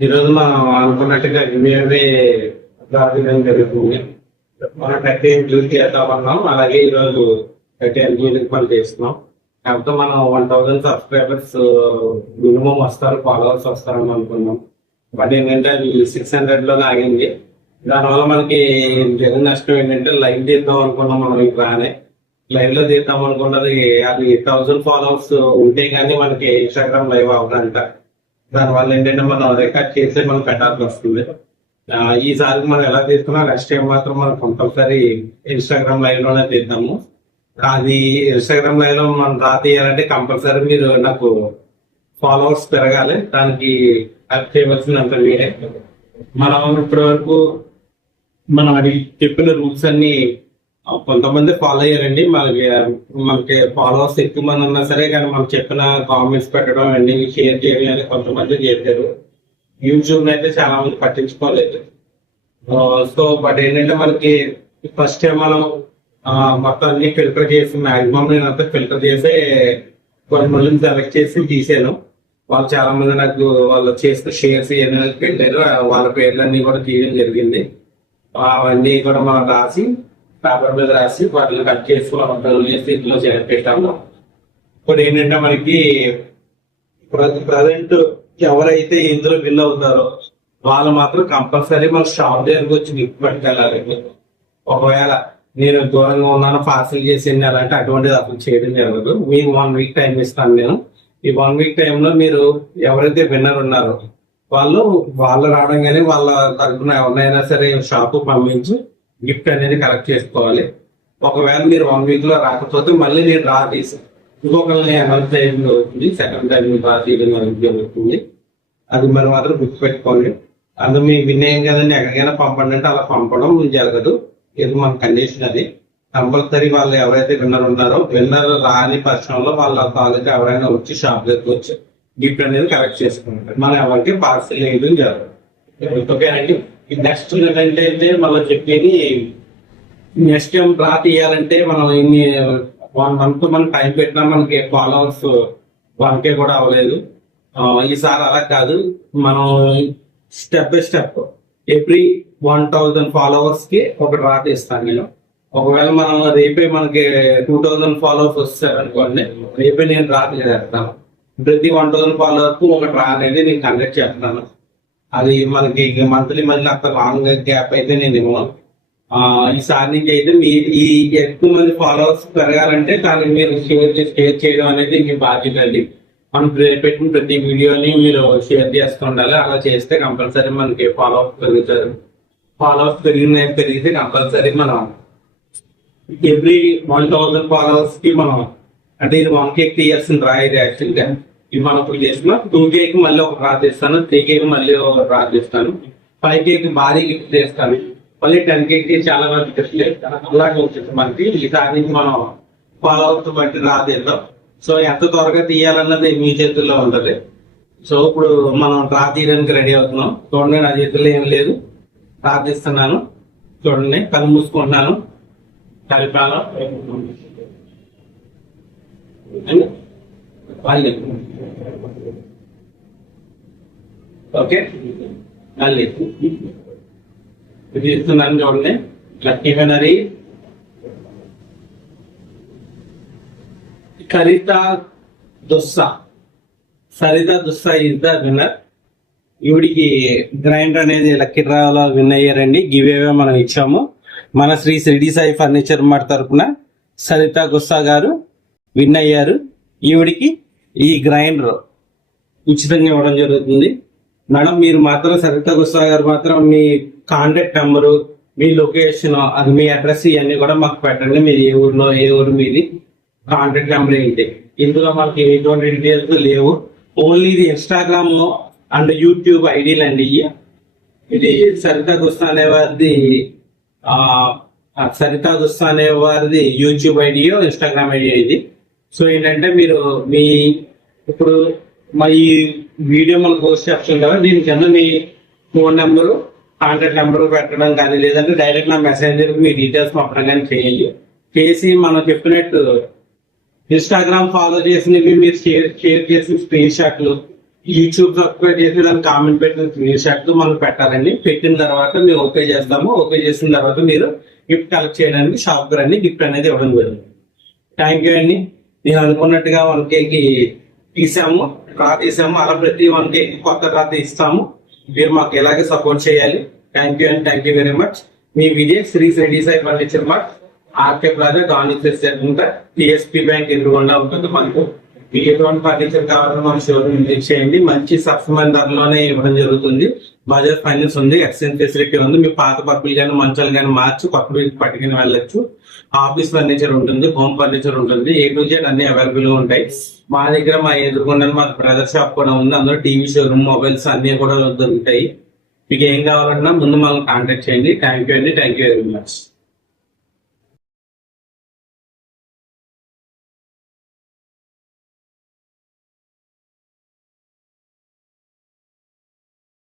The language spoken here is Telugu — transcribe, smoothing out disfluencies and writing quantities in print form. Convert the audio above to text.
ఈరోజు మనం అనుకున్నట్టుగా ఇవేవే రాజధాని జరుగుతుంది. మనం 30 చేద్దామన్నాం. అలాగే ఈరోజు 30 పని చేస్తున్నాం. కాకపోతే మనం 1000 సబ్స్క్రైబర్స్ మినిమం వస్తారు, ఫాలోవర్స్ వస్తారని అనుకున్నాం. బట్ ఏంటంటే అది 600 లో ఆగింది. దానివల్ల మనకి జరిగిన నష్టం ఏంటంటే లైవ్ తీద్దాం అనుకున్నాం. మనం రానే లైవ్ లో తీద్దాం అనుకున్నది అది 1000 ఫాలోవర్స్ ఉంటే కానీ మనకి ఇన్స్టాగ్రామ్ లైవ్ అవ్వదంట. దానివల్ల ఏంటంటే మనం రికార్డ్ చేసి మనం పెట్టాల్సి వస్తుంది. ఈసారి మనం ఎలా తీసుకున్నా నెక్స్ట్ టైం మాత్రం మనం కంపల్సరీ ఇన్స్టాగ్రామ్ లైవ్ లోనే తీద్దాము. అది ఇన్స్టాగ్రామ్ లైవ్ లో మనం తీయాలంటే కంపల్సరీ మీరు నాకు ఫాలోవర్స్ పెరగాలి. దానికి హెల్ప్ చేయవలసినంత మీరే. మనం ఇప్పటి వరకు మనం అది చెప్పిన రూల్స్ అన్ని కొంతమంది ఫాలో అయ్యారండి. మనకి ఫాలోవర్స్ ఎక్కువ మంది ఉన్నా సరే కానీ మనం చెప్పిన కామెంట్స్ పెట్టడం అన్ని షేర్ చేయడం అని కొంతమంది చేశారు. యూట్యూబ్ అయితే చాలా మంది పట్టించుకోలేదు. సో బట్ ఏంటంటే మనకి ఫస్ట్ టైం మనం మొత్తం అన్ని ఫిల్టర్ చేసి మాక్సిమం నేనంతా ఫిల్టర్ చేసి కొంతమందిని సెలెక్ట్ చేసి తీసాను. వాళ్ళు చాలా మంది నాకు వాళ్ళు చేసిన షేర్స్ ఏమైనా పెట్టారు. వాళ్ళ పేర్లన్నీ కూడా తీయడం జరిగింది. అవన్నీ కూడా మనం రాసి పేపర్ మీద రాసి వాటిని కట్ చేసి చేసి ఇందులో పెట్టాము. ఇప్పుడు ఏంటంటే మనకి ప్రజెంట్ ఎవరైతే ఇందులో బిల్ అవుతారో వాళ్ళు మాత్రం కంపల్సరీ మన షాప్ దగ్గరకు వచ్చి గిఫ్ట్ పట్టుకెళ్ళాలి. ఒకవేళ నేను దూరంగా ఉన్నాను పార్సల్ చేసి అలాంటి అటువంటిది అసలు చేయడం జరగదు. మీకు 1 వీక్ టైం ఇస్తాను నేను. ఈ 1 వీక్ టైంలో మీరు ఎవరైతే విన్నర్ ఉన్నారో వాళ్ళు రావడం కానీ వాళ్ళ తరఫున ఎవరినైనా సరే షాప్ పంపించి గిఫ్ట్ అనేది కలెక్ట్ చేసుకోవాలి. ఒకవేళ మీరు 1 వీక్ లో రాకపోతే మళ్ళీ నేను డ్రా తీసి ఇంకొకరిని అనౌన్స్ చేయడం జరుగుతుంది. సెకండ్ టైం డ్రా తీయడం జరుగుతుంది. అది మరి మాత్రం గుర్తుపెట్టుకోండి. అందులో మీ వినయం కదండి, ఎక్కడికైనా పంపండి అంటే అలా పంపడం జరగదు. ఇది మన కండిషన్. అది కంపల్సరీ వాళ్ళు ఎవరైతే విన్నర్ ఉన్నారో విన్నర్ రాని పక్షంలో వాళ్ళ తాలూకా ఎవరైనా వచ్చి షాప్ దగ్గరకు వచ్చి గిఫ్ట్ అనేది కలెక్ట్ చేసుకుంటారు. మనం ఎవరికి పార్సల్ వేయడం జరగదు. ఓకేనండి. నెక్స్ట్ ఏంటంటే మళ్ళీ చెప్పేది నెక్స్ట్ టైం డ్రా తీయాలంటే మనం ఇన్ని 1 month మనం టైం పెట్టినా మనకి ఫాలోవర్స్ 1K కూడా అవ్వలేదు. ఈసారి అలా కాదు, మనం step by step every 1000 followers కి ఒక డ్రా తీస్తాను నేను. ఒకవేళ మనం రేపే మనకి 2000 ఫాలోవర్స్ వస్తారనుకోండి, రేపే నేను డ్రా చేస్తాను. ప్రతి 1000 ఫాలోవర్స్ ఒక డ్రా అనేది నేను కండక్ట్ చేస్తాను. అది మనకి మంత్లీ అంత లాంగ్ గ్యాప్ అయితే నేను ఇవ్వను. ఈసారి నుంచి అయితే ఈ ఎక్కువ మంది ఫాలోవర్స్ పెరగాలంటే దానికి మీరు షేర్ చేయడం అనేది మీ బాధ్యత అండి. మనం పెట్టిన ప్రతి వీడియోని మీరు షేర్ చేస్తూ ఉండాలి. అలా చేస్తే కంపల్సరీ మనకి ఫాలోవర్స్ పెరుగుతారు. ఫాలోవర్స్ పెరిగితే కంపల్సరీ మనం ఎవ్రీ 1000 ఫాలోవర్స్ కి మనం అంటే ఇది 1K తీయాల్సిన డ్రా ఇది యాక్చువల్గా. ఇది మనం ఇప్పుడు చేసిన 2K కి మళ్ళీ ఒక డ్రా తీస్తాను, 3K కి మళ్ళీ ఒక డ్రా తీస్తాను, 5K కి భారీ గిఫ్ట్ చేస్తాను, మళ్ళీ 10K కి చాలా మంది గిఫ్ట్ చేస్తాను. అలాగే వచ్చింది మనకి. ఈసారి నుంచి మనం ఫాలోవర్స్ బట్టి డ్రా తీద్దాం. సో ఎంత త్వరగా తీయాలన్నది మీ చేతుల్లో ఉంటది. సో ఇప్పుడు మనం డ్రా తీయడానికి రెడీ అవుతున్నాం. చూడండి, నా చేతుల్లో ఏం లేదు, డ్రా తీస్తున్నాను. చూడండి, కళ్ళు మూసుకుంటున్నాను. కలిపాను ఓకే, మళ్ళీ ఇది ఇస్తున్నాను. చూడండి, lucky winner Saritha Dussa is the winner. ఈవిడికి గ్రైండర్ అనేది లక్కీ డ్రాలో విన్ అయ్యారండి. గివ్ అవే మనం ఇచ్చాము. మన శ్రీ షిరిడి సాయి ఫర్నిచర్ మార్ట్ తరఫున సరితా గుస్సా గారు విన్ అయ్యారు. ఈవిడికి ఈ గ్రైండర్ ఉచితంగా ఇవ్వడం జరుగుతుంది. మేడం, మీరు మాత్రం సరితా గుస్సా గారు మాత్రం మీ కాంటాక్ట్ నెంబరు, మీ లొకేషన్, అది మీ అడ్రస్ ఇవన్నీ కూడా మాకు పెట్టండి. మీరు ఏ ఊరు మీది, కాంటాక్ట్ నెంబర్ ఏంటి. ఇందులో మనకి ఎటువంటి డీటెయిల్స్ లేవు. ఓన్లీ ఇది ఇన్స్టాగ్రామ్ అండ్ యూట్యూబ్ ఐడీలు అండి. ఇది సరితా గుస్సా అనే వారిది యూట్యూబ్ ఐడియో ఇన్స్టాగ్రామ్ ఐడియో ఇది. సో ఏంటంటే మీరు ఇప్పుడు ఈ వీడియో మనం పోస్ట్ చేస్తాం కదా, దీని కింద మీ ఫోన్ నెంబరు, కాంటాక్ట్ నెంబర్ పెట్టడం కానీ లేదంటే డైరెక్ట్ నా మెసేంజర్ మీ డీటెయిల్స్ పంపడం కానీ చేసి మనం చెప్పినట్టు ఇన్స్టాగ్రామ్ ఫాలో చేసినవి మీరు షేర్ చేసిన స్క్రీన్ షాట్లు యూట్యూబ్ సబ్స్క్రైబ్ చేసి దాన్ని కామెంట్ పెట్టిన స్క్రీన్ షాట్ మనం పెట్టాలండి. పెట్టిన తర్వాత మేము ఓకే చేస్తాము. ఓకే చేసిన తర్వాత మీరు గిఫ్ట్ కలెక్ట్ చేయడానికి షాప్ రండి, గిఫ్ట్ అనేది ఇవ్వడం జరుగుతుంది. థ్యాంక్ యూ అండి. నేను అనుకున్నట్టుగా 1K తీసాము, డ్రా తీసాము. అలా ప్రతి 1K కొత్త డ్రా తీస్తాము. మీరు మాకు ఎలాగే సపోర్ట్ చేయాలి. థ్యాంక్ యూ అండి. Thank you very much. మీ Vijay Sri Reddy Sai furniture mart, RK plaza, Gandhi place centre, TSP bank ఎదురుగుండా ఉంటుంది. మనకు మీకు ఎటువంటి ఫర్నిచర్ కావాలో మన షోరూమ్ విజిట్ చేయండి. మంచి సబ్సిడీ ధరలోనే ఇవ్వడం జరుగుతుంది. బజాజ్ ఫైనాన్స్ ఉంది, ఎక్స్చేంజ్ ఫెసిలిటీ ఉంది. మీ పాత పప్పులు కానీ మంచాలు కానీ మార్చి కొత్త పట్టుకుని వెళ్ళొచ్చు. ఆఫీస్ ఫర్నిచర్ ఉంటుంది, హోమ్ ఫర్నిచర్ ఉంటుంది. A to Z అన్ని అవైలబుల్ గా ఉంటాయి. మా దగ్గర మా ఎదుర్కొండ మా బ్రదర్ షాప్ కూడా ఉంది. అందులో టీవీ షోరూమ్, మొబైల్స్ అన్ని కూడా దొరుకుతాయి. మీకు ఏం కావాలన్నా ముందు మనం కాంటాక్ట్ చేయండి. థ్యాంక్ యూ అండి. Thank you very much.